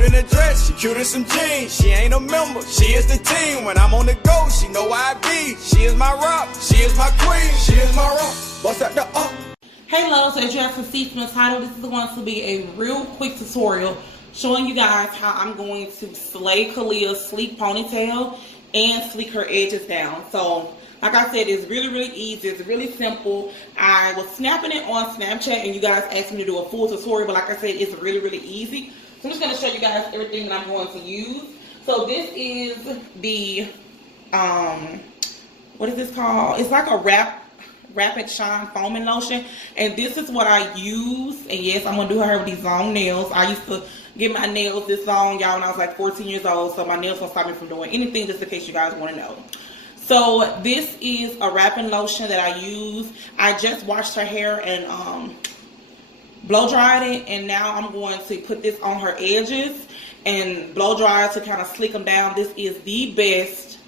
cute in a dress, she cute in some jeans. She ain't a member, she is the team. When I'm on the go, she know where I be. She is my rock, she is my queen, she is my rock. Bust at the up. Hey loves, as you guys can see from the title, this is going to be a real quick tutorial showing you guys how I'm going to slay Kalia's sleek ponytail and sleek her edges down. So like I said, it's really easy. It's really simple. I was snapping it on Snapchat and you guys asked me to do a full tutorial, but like I said, it's really easy. So I'm just going to show you guys everything that I'm going to use. So this is the what is this called? It's like a Rapid Shine foaming lotion, and this is what I use. And yes, I'm gonna do her with these long nails. I used to get my nails this long, y'all, when I was like 14 years old, so my nails don't stop me from doing anything, just in case you guys want to know. So this is a wrapping lotion that I use. I just washed her hair and blow dried it, and now I'm going to put this on her edges and blow dry it to kind of slick them down. This is the best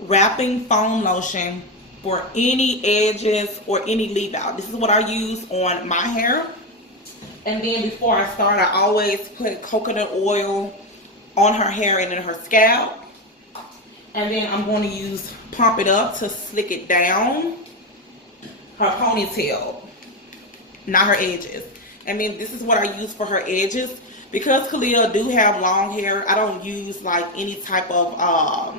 wrapping foam lotion for any edges or any leave out. This is what I use on my hair. And then before I start, I always put coconut oil on her hair and in her scalp. And then I'm going to pump it up to slick it down her ponytail, not her edges. And then this is what I use for her edges. Because Kalia do have long hair, I don't use like any type of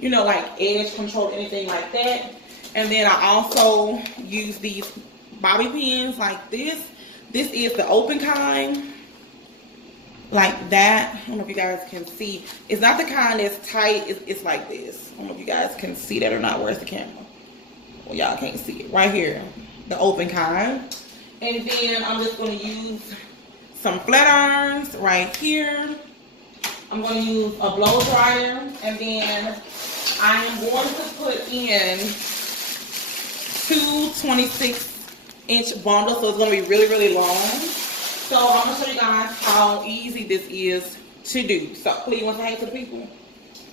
you know, like edge control, anything like that. And then I also use these bobby pins like this. This is the open kind, like that. I don't know if you guys can see. It's not the kind that's tight. It's like this. I don't know if you guys can see that or not. Where's the camera? Well, y'all can't see it. Right here, the open kind. And then I'm just going to use some flat irons right here. I'm going to use a blow dryer, and then I am going to put in 2 26-inch bundles, so it's going to be really long. So I'm going to show you guys how easy this is to do. So please, you want to say hey to the people?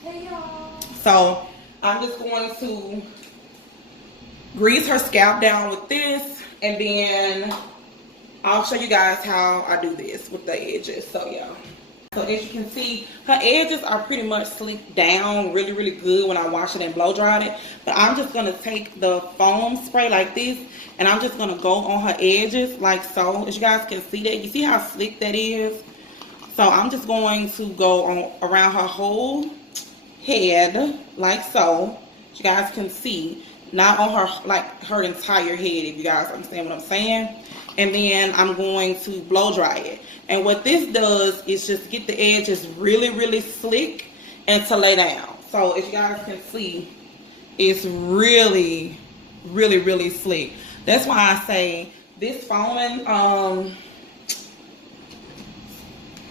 Hey y'all. So I'm just going to grease her scalp down with this, and then I'll show you guys how I do this with the edges. So yeah. So as you can see, her edges are pretty much slicked down really good when I wash it and blow dried it. But I'm just going to take the foam spray like this, and I'm just going to go on her edges like so. As you guys can see that, you see how slick that is? So I'm just going to go on around her whole head like so. As you guys can see, not on her, like her entire head, if you guys understand what I'm saying. And then I'm going to blow dry it. And what this does is just get the edges really slick and to lay down. So as you guys can see, it's really slick. That's why I say this foaming,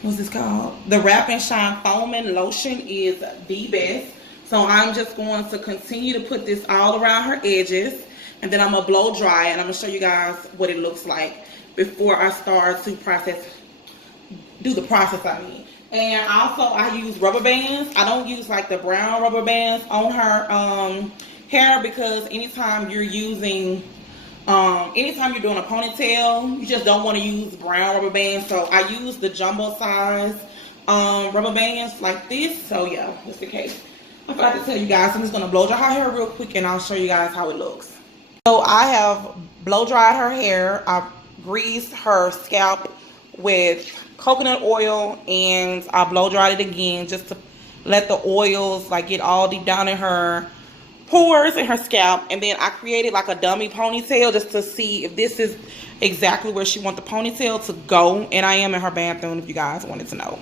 what's this called? The Wrap and Shine foaming lotion is the best. So I'm just going to continue to put this all around her edges, and then I'm gonna blow dry it, and I'm gonna show you guys what it looks like before I start to do the process I mean. And also I use rubber bands. I don't use like the brown rubber bands on her hair, because anytime you're doing a ponytail, you just don't want to use brown rubber bands. So I use the jumbo size rubber bands like this. So yeah, that's the case. I forgot to tell you guys, I'm just going to blow dry her hair real quick, and I'll show you guys how it looks. So I have blow dried her hair. I've greased her scalp with coconut oil, and I blow dried it again just to let the oils like get all deep down in her pores in her scalp. And then I created like a dummy ponytail just to see if this is exactly where she wants the ponytail to go. And I am in her bathroom, if you guys wanted to know.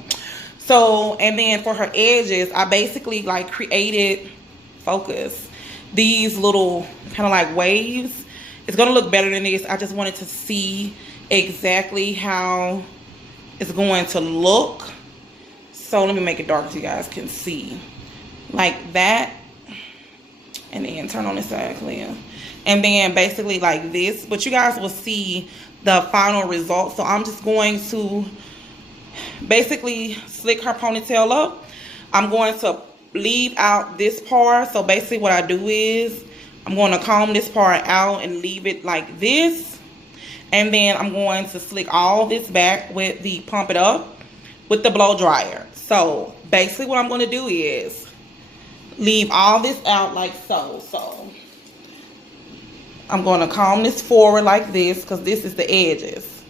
So, and then for her edges, I basically like created, focus, these little kind of like waves. It's going to look better than this. I just wanted to see exactly how it's going to look. So let me make it dark so you guys can see. Like that. And then turn on this side, clear. And then basically like this. But you guys will see the final result. So I'm just going to basically slick her ponytail up. I'm going to leave out this part. So basically what I do is I'm going to comb this part out and leave it like this. And then I'm going to slick all this back with the Pump It Up. with the blow dryer. So basically what I'm going to do is leave all this out like so. So I'm going to comb this forward like this because this is the edges.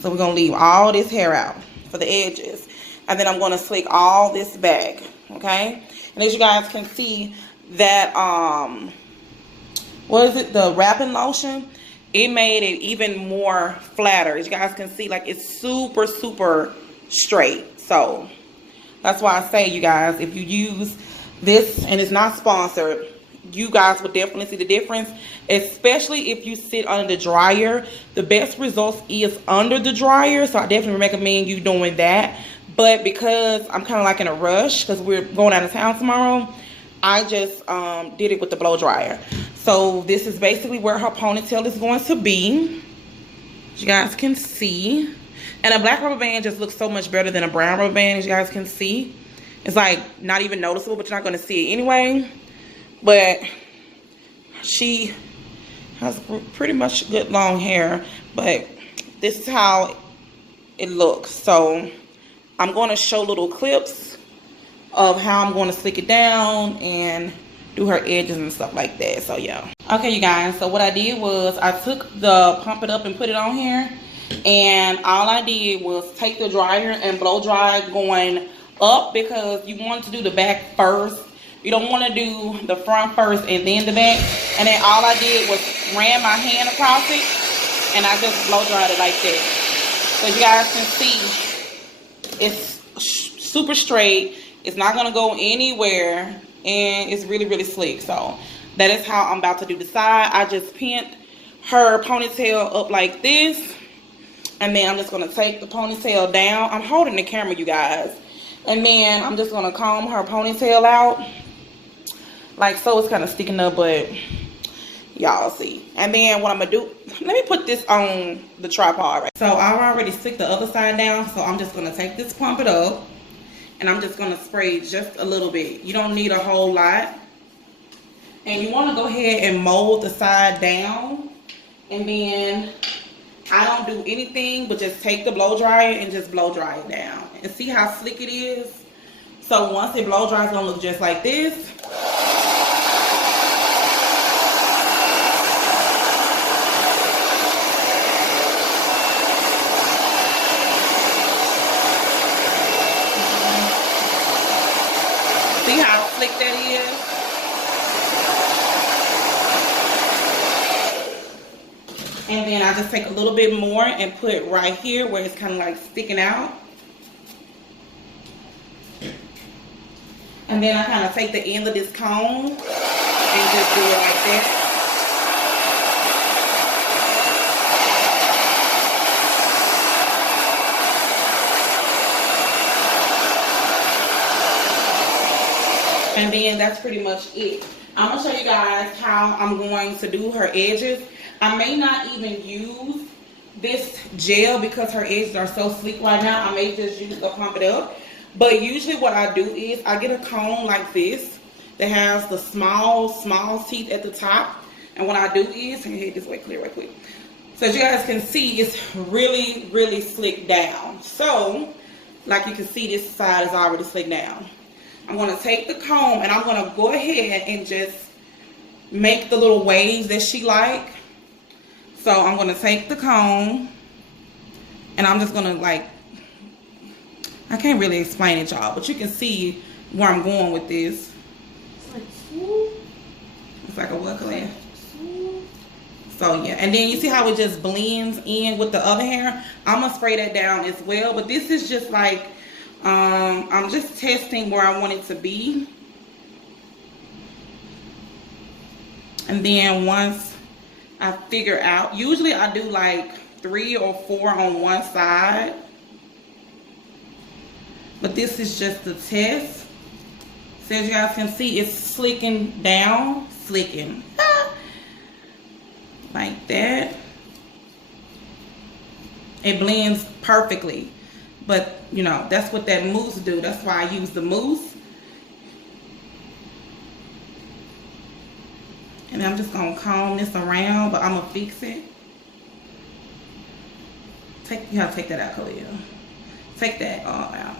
So we're going to leave all this hair out for the edges. And then I'm going to slick all this back, okay? And as you guys can see, that, what is it? The wrapping lotion, it made it even more flatter. As you guys can see, like it's super, super straight. So that's why I say, you guys, if you use this, and it's not sponsored, you guys will definitely see the difference, especially if you sit under the dryer. The best results is under the dryer, so I definitely recommend you doing that. But because I'm kind of like in a rush because we're going out of town tomorrow, I just did it with the blow dryer. So this is basically where her ponytail is going to be, as you guys can see. And a black rubber band just looks so much better than a brown rubber band, as you guys can see. It's like not even noticeable, but you're not going to see it anyway. But she has pretty much good long hair, but this is how it looks. So I'm going to show little clips of how I'm going to slick it down and do her edges and stuff like that. So yeah. Okay, you guys, so what I did was I took the Pump It Up and put it on here, and all I did was take the dryer and blow dry going up because you want to do the back first. You don't want to do the front first and then the back. And then all I did was ran my hand across it and I just blow dried it like that. So you guys can see it's super straight. It's not going to go anywhere, and it's really, really slick. So that is how I'm about to do the side. I just pinned her ponytail up like this, and then I'm just going to take the ponytail down. I'm holding the camera, you guys. And then I'm just going to comb her ponytail out like so. It's kind of sticking up, but y'all see. And then what I'm going to do, let me put this on the tripod. Right? So I've already stick the other side down, so I'm just going to take this Pump It Up, and I'm just going to spray just a little bit. You don't need a whole lot. And you want to go ahead and mold the side down. And then I don't do anything but just take the blow dryer and just blow dry it down. And see how slick it is? So once it blow dries, it's going to look just like this. See how slick that is? And then I just take a little bit more and put it right here where it's kind of like sticking out. And then I kind of take the end of this comb and just do it like that. And then that's pretty much it. I'm going to show you guys how I'm going to do her edges. I may not even use this gel because her edges are so sleek right now. I may just use the Pump It Up. But usually what I do is I get a comb like this that has the small teeth at the top. And what I do is, let me hit this way clear right quick. So as you guys can see, it's really, really slick down. So, like you can see, this side is already slick down. I'm going to take the comb and I'm going to go ahead and just make the little waves that she like. So I'm going to take the comb and I'm just going to like, I can't really explain it, y'all, but you can see where I'm going with this. It's like swoop. It's like a what color? So yeah, and then you see how it just blends in with the other hair. I'm going to spray that down as well, but this is just like, I'm just testing where I want it to be. And then once I figure out, usually I do like 3 or 4 on one side. But this is just the test. So as you guys can see, it's slicking down, slicking. Like that. It blends perfectly. But, you know, that's what that mousse do. That's why I use the mousse. And I'm just going to comb this around, but I'm going to fix it. You have to take that out, Khalil. take that all out.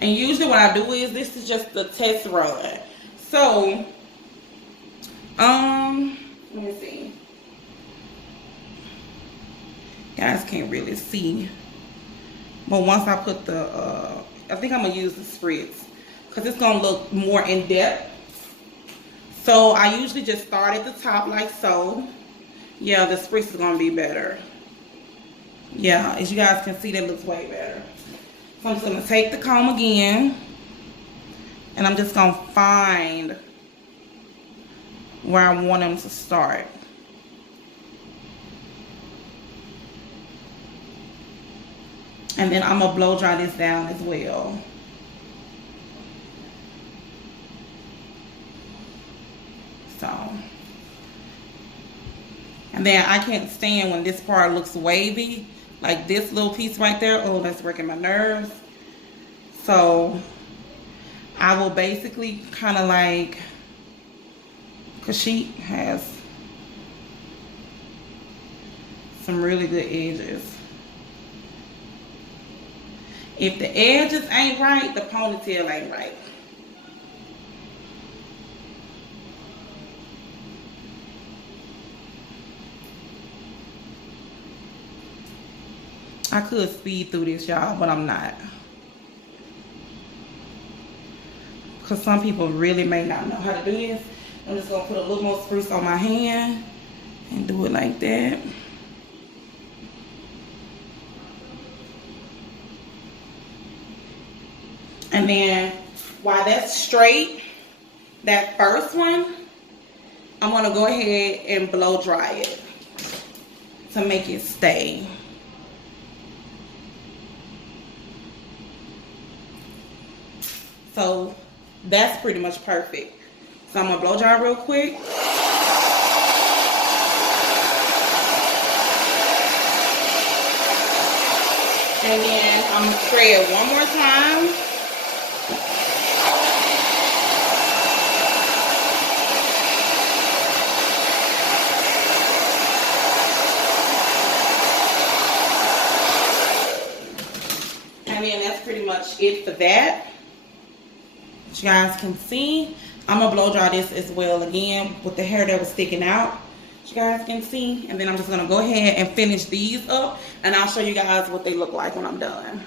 And usually what I do is, this is just the test run. So, let me see. Guys can't really see. But once I put the, I think I'm going to use the spritz, because it's going to look more in depth. So I usually just start at the top like so. Yeah, the spritz is going to be better. Yeah, as you guys can see, that looks way better. So I'm just going to take the comb again, and I'm just going to find where I want them to start. And then I'm going to blow dry this down as well. So. And then I can't stand when this part looks wavy. Like this little piece right there. Oh, that's working my nerves. So I will basically kind of like, because she has some really good edges. If the edges ain't right, the ponytail ain't right. I could speed through this, y'all, but I'm not. Because some people really may not know how to do this. I'm just going to put a little more spruce on my hand and do it like that. And then while that's straight, that first one, I'm going to go ahead and blow dry it to make it stay. So that's pretty much perfect. So I'm going to blow dry real quick. And then I'm going to spray it one more time. And then that's pretty much it for that. As you guys can see, I'm going to blow dry this as well again with the hair that was sticking out. As you guys can see. And then I'm just going to go ahead and finish these up. And I'll show you guys what they look like when I'm done.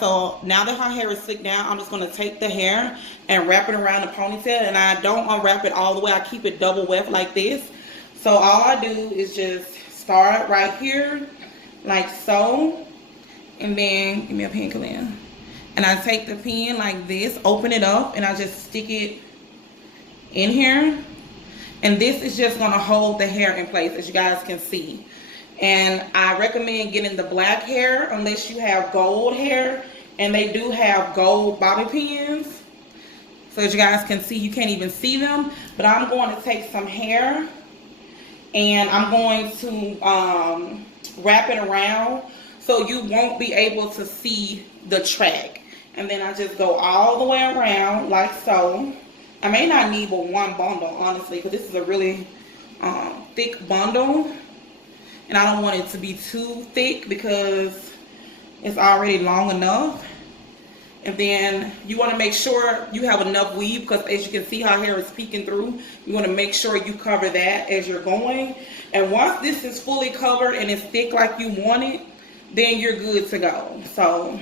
So now that her hair is slicked down, I'm just going to take the hair and wrap it around the ponytail. And I don't unwrap it all the way. I keep it double weft like this. So all I do is just start right here, like so. And then, give me a pen, Kalin. And I take the pen like this, open it up, and I just stick it in here. And this is just going to hold the hair in place, as you guys can see. And I recommend getting the black hair unless you have gold hair. And they do have gold bobby pins. So as you guys can see, you can't even see them. But I'm going to take some hair and I'm going to wrap it around so you won't be able to see the track. And then I just go all the way around like so. I may not need but one bundle, honestly, because this is a really thick bundle. And I don't want it to be too thick because it's already long enough. And then you want to make sure you have enough weave because as you can see, her hair is peeking through. You want to make sure you cover that as you're going. And once this is fully covered and it's thick like you want it, then you're good to go. So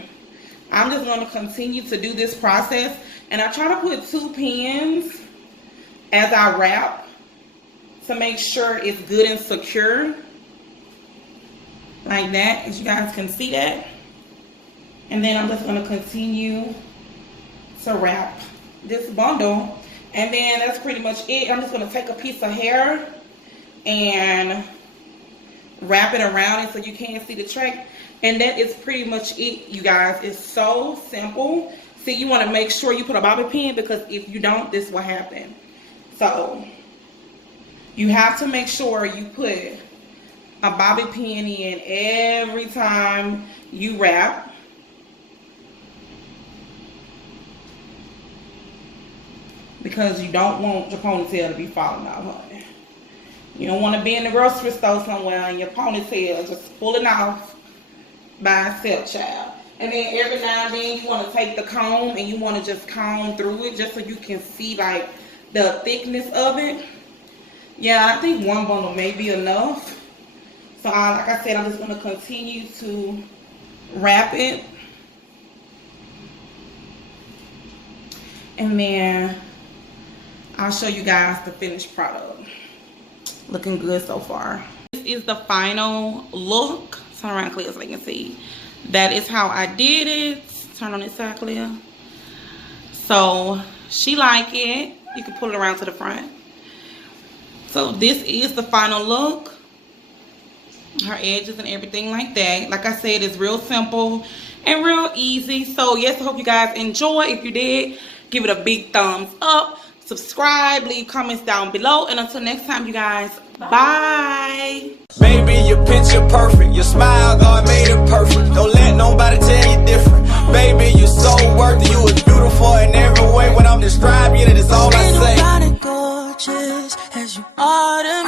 I'm just going to continue to do this process. And I try to put 2 pins as I wrap to make sure it's good and secure. Like that, as you guys can see that. And then I'm just going to continue to wrap this bundle. And then that's pretty much it. I'm just going to take a piece of hair and wrap it around it so you can't see the track. And that is pretty much it, you guys. It's so simple. See, you want to make sure you put a bobby pin because if you don't, this will happen. So you have to make sure you put a bobby pin in every time you wrap. because you don't want your ponytail to be falling out, honey. You don't want to be in the grocery store somewhere and your ponytail just pulling off by itself, child. And then every now and then you want to take the comb and you want to just comb through it just so you can see like the thickness of it. Yeah, I think one bundle may be enough. So like I said, I'm just going to continue to wrap it. And then I'll show you guys the finished product. Looking good so far. This is the final look. Turn around clear so they can see. That is how I did it. Turn on this side clear. So she like it. You can pull it around to the front. So this is the final look. Her edges and everything like that. Like I said, it's real simple and real easy. So yes, I hope you guys enjoy. If you did, give it a big thumbs up. Subscribe, leave comments down below. And until next time, you guys, bye. Baby, your picture perfect. Your smile, God made it